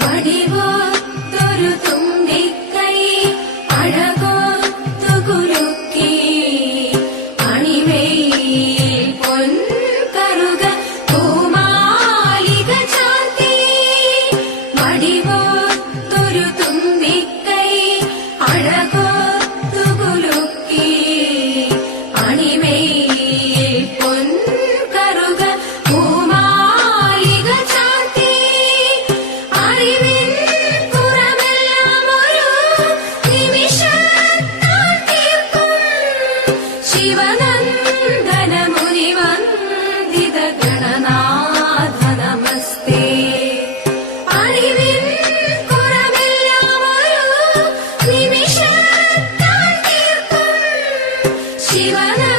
Body boy. Shiva.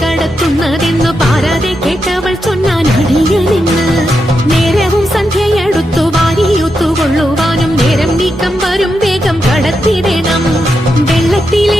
കടത്തുന്നതെന്നു പാരാതെ കേട്ടവൾ നേരം വരും വേഗം കടത്തിടണം വെള്ളത്തിലെ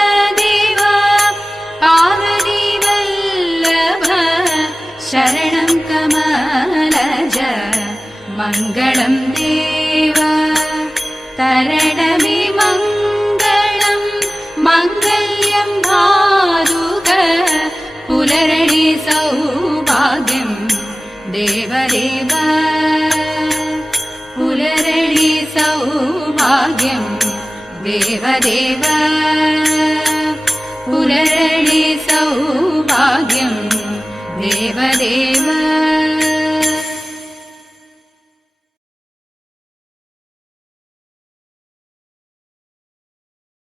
മംഗളം ദേവ. തരണമേ മംഗളം. മംഗല്യം ഭാരുക പുലരണി സൗഭാഗ്യം ദേവദേവ. പുലരണി സൗഭാഗ്യം ദേവദേവ. പുലരണി സൗഭാഗ്യം ദേവദേവ.